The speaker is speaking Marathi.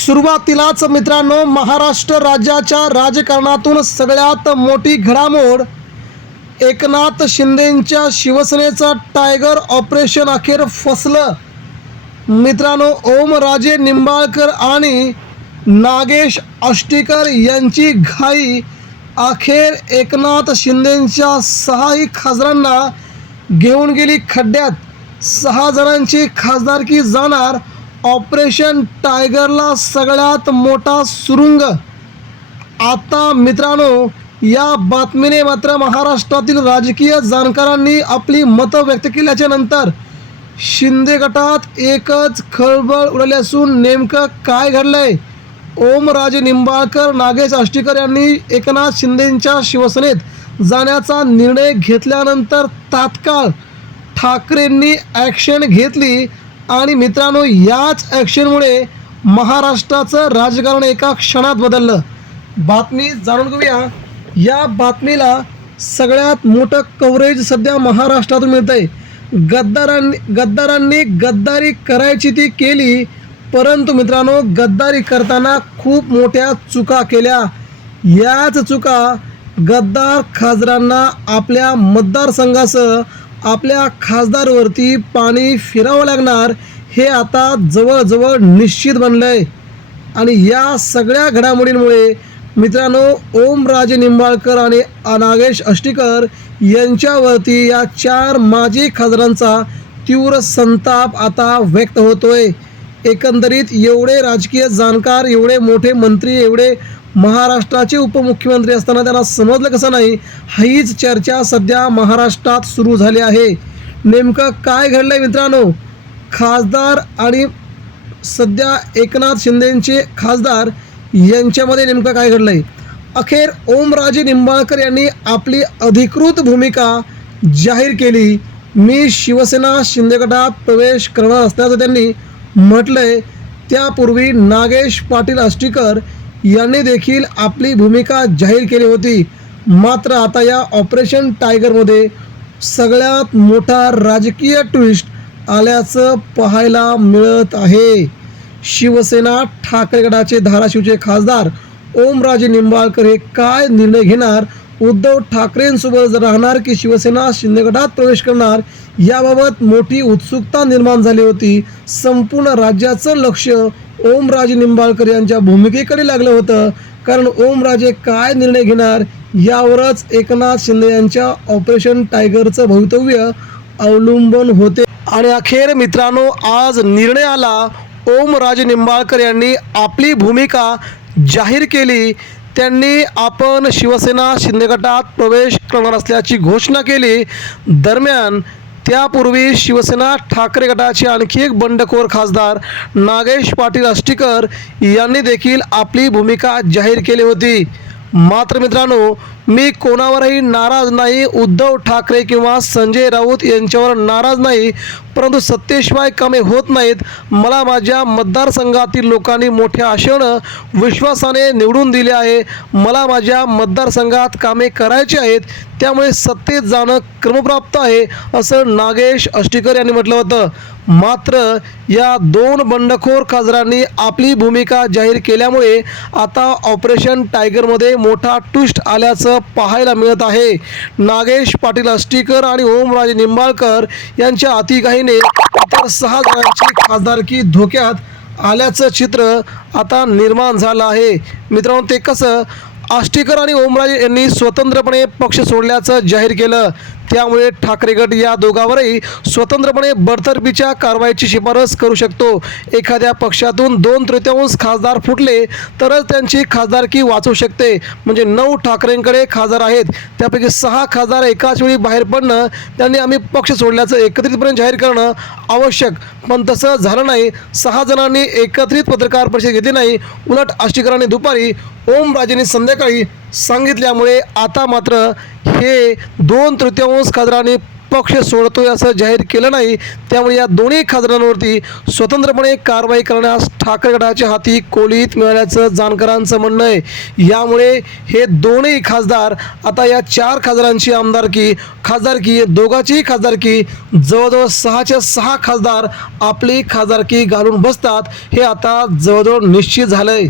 सुरुवातीलाच मित्रांनो, महाराष्ट्र राज्याच्या राजकारणातून सगळ्यात मोठी घडामोड, एकनाथ शिंदेंच्या शिवसेनेचं टायगर ऑपरेशन अखेर फसलं. मित्रांनो, ओमराजे निंबाळकर आणि नागेश आष्टीकर यांची घाई. अखेर एकनाथ शिंदेंच्या 6 खासदारांना घेऊन गेली खड्ड्यात. 6 जणांची खासदारकी जाणार. ऑपरेशन टायगरला सगळ्यात मोठा सुरुंग. आता मित्रांनो, या बातमीने मात्र महाराष्ट्रातील राजकीय जाणकारांनी आपली मतं व्यक्त केल्याच्या नंतर शिंदे गटात एकच खळबळ उडाली असून नेमकं काय घडलंय? ओमराजे निंबाळकर, नागेश आष्टीकर यांनी एकनाथ शिंदेंच्या शिवसेनेत जाण्याचा निर्णय घेतल्यानंतर तात्काळ ठाकरेंनी ॲक्शन घेतली. आणि मित्रांनो, याच ॲक्शनमुळे महाराष्ट्राचं राजकारण एका क्षणात बदललं. बातमी जाणून घेऊया. या बातमीला सगळ्यात मोठं कव्हरेज सध्या महाराष्ट्रातून मिळतं आहे. गद्दारांनी गद्दारी करायची ती केली, परंतु मित्रांनो, गद्दारी करताना खूप मोठ्या चुका केल्या. याच चुका गद्दार खासदारांना आपल्या मतदारसंघासह आपल्या खासदारवरती पाणी फिरावं लागणार हे आता जवळजवळ निश्चित बनलं आहे. आणि या सगळ्या घडामोडींमुळे मित्रांनो, ओमराजे निंबाळकर आणि नागेश आष्टीकर यांच्यावरती या 4 माजी खासदारांचा तीव्र संताप आता व्यक्त होतोय. एकंदरीत एवढे राजकीय जाणकार, एवढे मोठे मंत्री, एवढे महाराष्ट्राचे उपमुख्यमंत्री असताना त्यांना समजलं कसं नाही, हीच चर्चा सध्या महाराष्ट्रात सुरू झाली आहे. नेमकं काय घडलंय मित्रांनो? खासदार आणि सध्या एकनाथ शिंदेंचे खासदार यांच्यामध्ये नेमकं काय घडलंय? अखेर ओमराजे निंबाळकर यांनी आपली अधिकृत भूमिका जाहीर केली. मी शिवसेना शिंदे गटात प्रवेश करणार असल्याचं त्यांनी म्हटलंय. त्यापूर्वी नागेश पाटील आष्टीकर यांनी देखील आपली भूमिका जाहीर केली होती. मात्र आता या ऑपरेशन टायगरमध्ये सगळ्यात मोठा राजकीय ट्विस्ट आल्याचं पाहायला मिळत आहे. शिवसेना ठाकरे गटाचे धाराशिवचे खासदार ओमराजे निंबाळकर हे काय निर्णय घेणार? उद्धव ठाकरेंसोबत राहणार की शिवसेना शिंदे गटात प्रवेश करणार? याबाबत मोठी उत्सुकता निर्माण झाली होती. संपूर्ण राज्याचं लक्ष ओमराजे निंबाळकर यांच्या भूमिकेकडे लागलं होतं, कारण ओमराजे काय निर्णय घेणार यावरच एकनाथ शिंदे यांच्या ऑपरेशन टायगरचं भवितव्य अवलंबून होते. आणि अखेर मित्रांनो, आज निर्णय आला. ओमराजे निंबाळकर यांनी आपली भूमिका जाहीर केली. त्यांनी आपण शिवसेना शिंदे गटात प्रवेश करणार असल्याची घोषणा केली. दरम्यान त्यापूर्वी शिवसेना ठाकरे गटाचे आणखी एक बंडखोर खासदार नागेश पाटील आष्टीकर यांनी देखील आपली भूमिका जाहीर केली होती. मात्र मित्रांनो, मी कोणावरही नाराज नाही, उद्धव ठाकरे किंवा संजय राऊत यांच्यावर नाराज नाही, परंतु सत्तेशिवाय कामे होत नाहीत. मला माझ्या मतदारसंघातील लोकांनी मोठ्या आशेनं, विश्वासाने निवडून दिले आहे. मला माझ्या मतदारसंघात कामे करायची आहेत, त्यामुळे सत्तेत जाणं क्रमप्राप्त आहे, असं नागेश आष्टीकर यांनी म्हटलं होतं. मात्र या 2 बंडखोर खासदारांनी आपली भूमिका जाहीर केल्यामुळे आता ऑपरेशन टायगरमध्ये मोठा ट्विस्ट आल्याचं पाहायला मिळत आहे. नागेश पाटील आष्टीकर आणि ओमराजे निंबाळकर यांच्या अतिघाईने इतर 6 जणांची खासदारकी धोक्यात आल्याचं चित्र आता निर्माण झालं आहे. मित्रांनो, ते कसं? आष्टीकर आणि ओमराजे यांनी स्वतंत्रपणे पक्ष सोडल्याचं जाहीर केलं. त्यामुळे ठाकरे गट या दोघांवरही स्वतंत्रपणे बडतर्फीच्या कारवाईची शिफारस करू शकतो. एखाद्या पक्षातून 2/3 खासदार फुटले तरच त्यांची खासदारकी वाचू शकते. म्हणजे 9 ठाकरेंकडे खासदार आहेत, त्यापैकी 6 खासदार एकाच वेळी बाहेर पडणं, त्यांनी आम्ही पक्ष सोडल्याचं एकत्रितपणे जाहीर करणं आवश्यक, पण तसं झालं नाही. 6 जणांनी एकत्रित पत्रकार परिषद घेतली नाही. उलट आष्टीकरांनी दुपारी, ओमराजेंनी संध्याकाळी सांगितल्यामुळे आता मात्र हे 2/3 खासदारांनी पक्ष सोडतोय असं जाहीर केलं नाही. त्यामुळे या दोन्ही खासदारांवरती स्वतंत्रपणे कारवाई करण्यास ठाकरे गटाच्या हाती कोलीत मिळाल्याचं जाणकारांचं म्हणणं आहे. यामुळे हे दोन्ही खासदार आता या 4 खासदारांची खासदारकी दोघांचीही खासदारकी जवळजवळ 6च्या 6 खासदार आपली खासदारकी घालून बसतात हे आता जवळजवळ निश्चित झालंय.